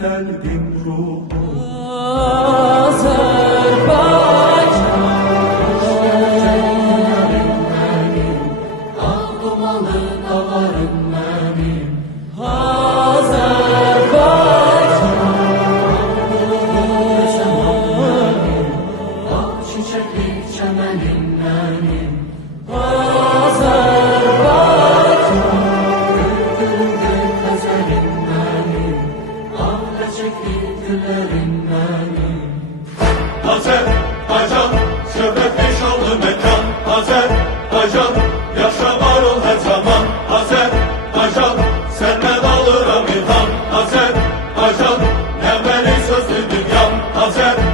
geldim ruhum. Azerbaycan, şöhretmiş oldu mekan. Azerbaycan, yaşa var ol her zaman. Azerbaycan, senden alırım ilham. Azerbaycan, ne veli sözlü dünyam. Azerbaycan.